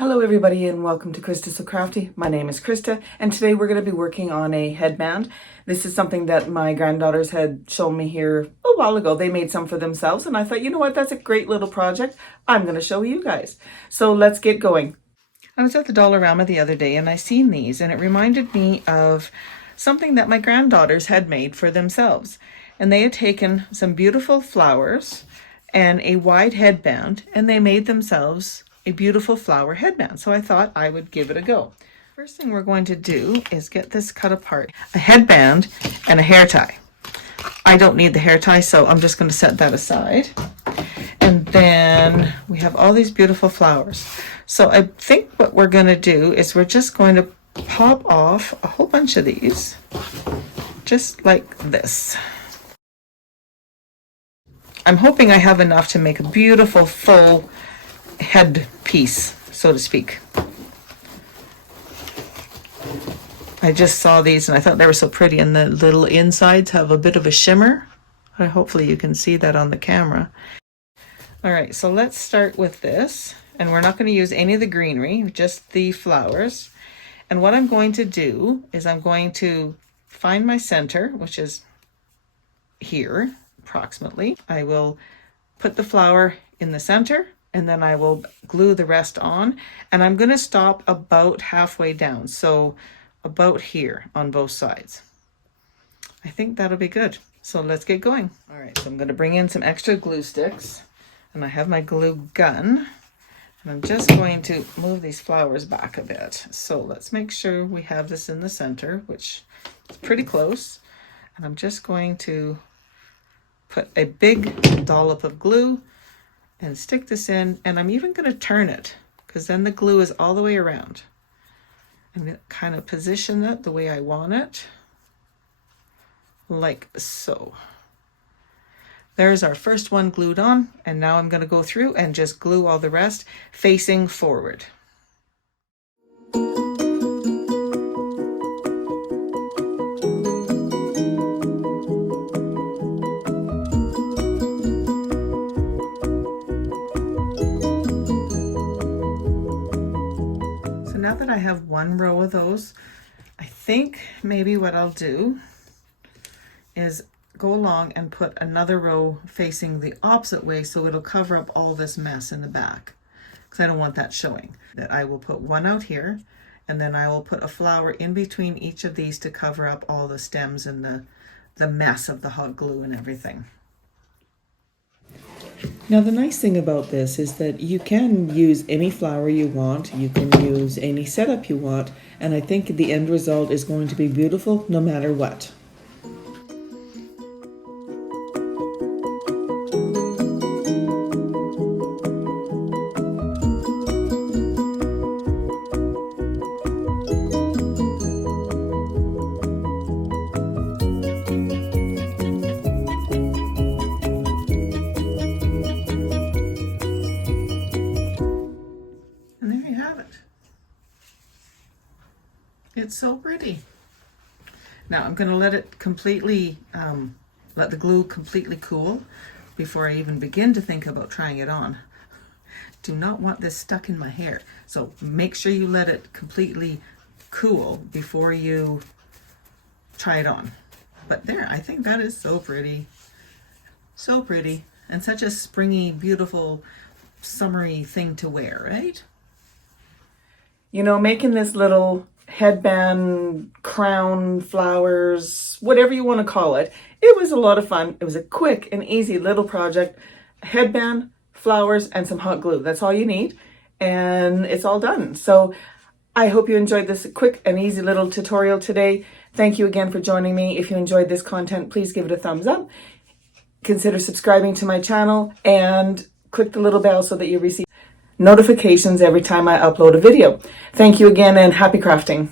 Hello everybody and welcome to Krista So Crafty. My name is Krista and today we're going to be working on a headband. This is something that my granddaughters had shown me here a while ago. They made some for themselves and I thought, you know what, that's a great little project. I'm going to show you guys. So let's get going. I was at the Dollarama the other day and I seen these and it reminded me of something that my granddaughters had made for themselves. And they had taken some beautiful flowers and a wide headband and they made themselves a beautiful flower headband. So I thought I would give it a go. First thing we're going to do is get this cut apart. A headband and a hair tie. I don't need the hair tie, so I'm just going to set that aside. And then we have all these beautiful flowers. So I think what we're going to do is we're just going to pop off a whole bunch of these, just like this. I'm hoping I have enough to make a beautiful full head piece, so to speak. I just saw these and I thought they were so pretty, and the little insides have a bit of a shimmer. Hopefully you can see that on the camera. All right, so let's start with this, and we're not going to use any of the greenery, just the flowers. And what I'm going to do is I'm going to find my center, which is here approximately. I will put the flower in the center and then I will glue the rest on, and I'm going to stop about halfway down, so about here on both sides. I think that'll be good. So let's get going. All right, so I'm going to bring in some extra glue sticks, and I have my glue gun, and I'm just going to move these flowers back a bit. So let's make sure we have this in the center, which is pretty close, and I'm just going to put a big dollop of glue and stick this in, and I'm even going to turn it because then the glue is all the way around. I'm going to kind of position it the way I want it, like so. There's our first one glued on, and now I'm going to go through and just glue all the rest facing forward. Now that I have one row of those, I think maybe what I'll do is go along and put another row facing the opposite way, so it'll cover up all this mess in the back, because I don't want that showing. That I will put one out here, and then I will put a flower in between each of these to cover up all the stems and the mess of the hot glue and everything. Now the nice thing about this is that you can use any flower you want, you can use any setup you want, and I think the end result is going to be beautiful no matter what. It's so pretty. Now I'm going to let it completely, let the glue completely cool before I even begin to think about trying it on. Do not want this stuck in my hair. So make sure you let it completely cool before you try it on. But there, I think that is so pretty. So pretty. And such a springy, beautiful, summery thing to wear, right? You know, making this little headband, crown, flowers, whatever you want to call it, it was a lot of fun. It was a quick and easy little project. A headband, flowers, and some hot glue. That's all you need, and it's all done. So I hope you enjoyed this quick and easy little tutorial today. Thank you again for joining me. If you enjoyed this content, please give it a thumbs up. Consider subscribing to my channel and click the little bell so that you receive notifications every time I upload a video. Thank you again and happy crafting.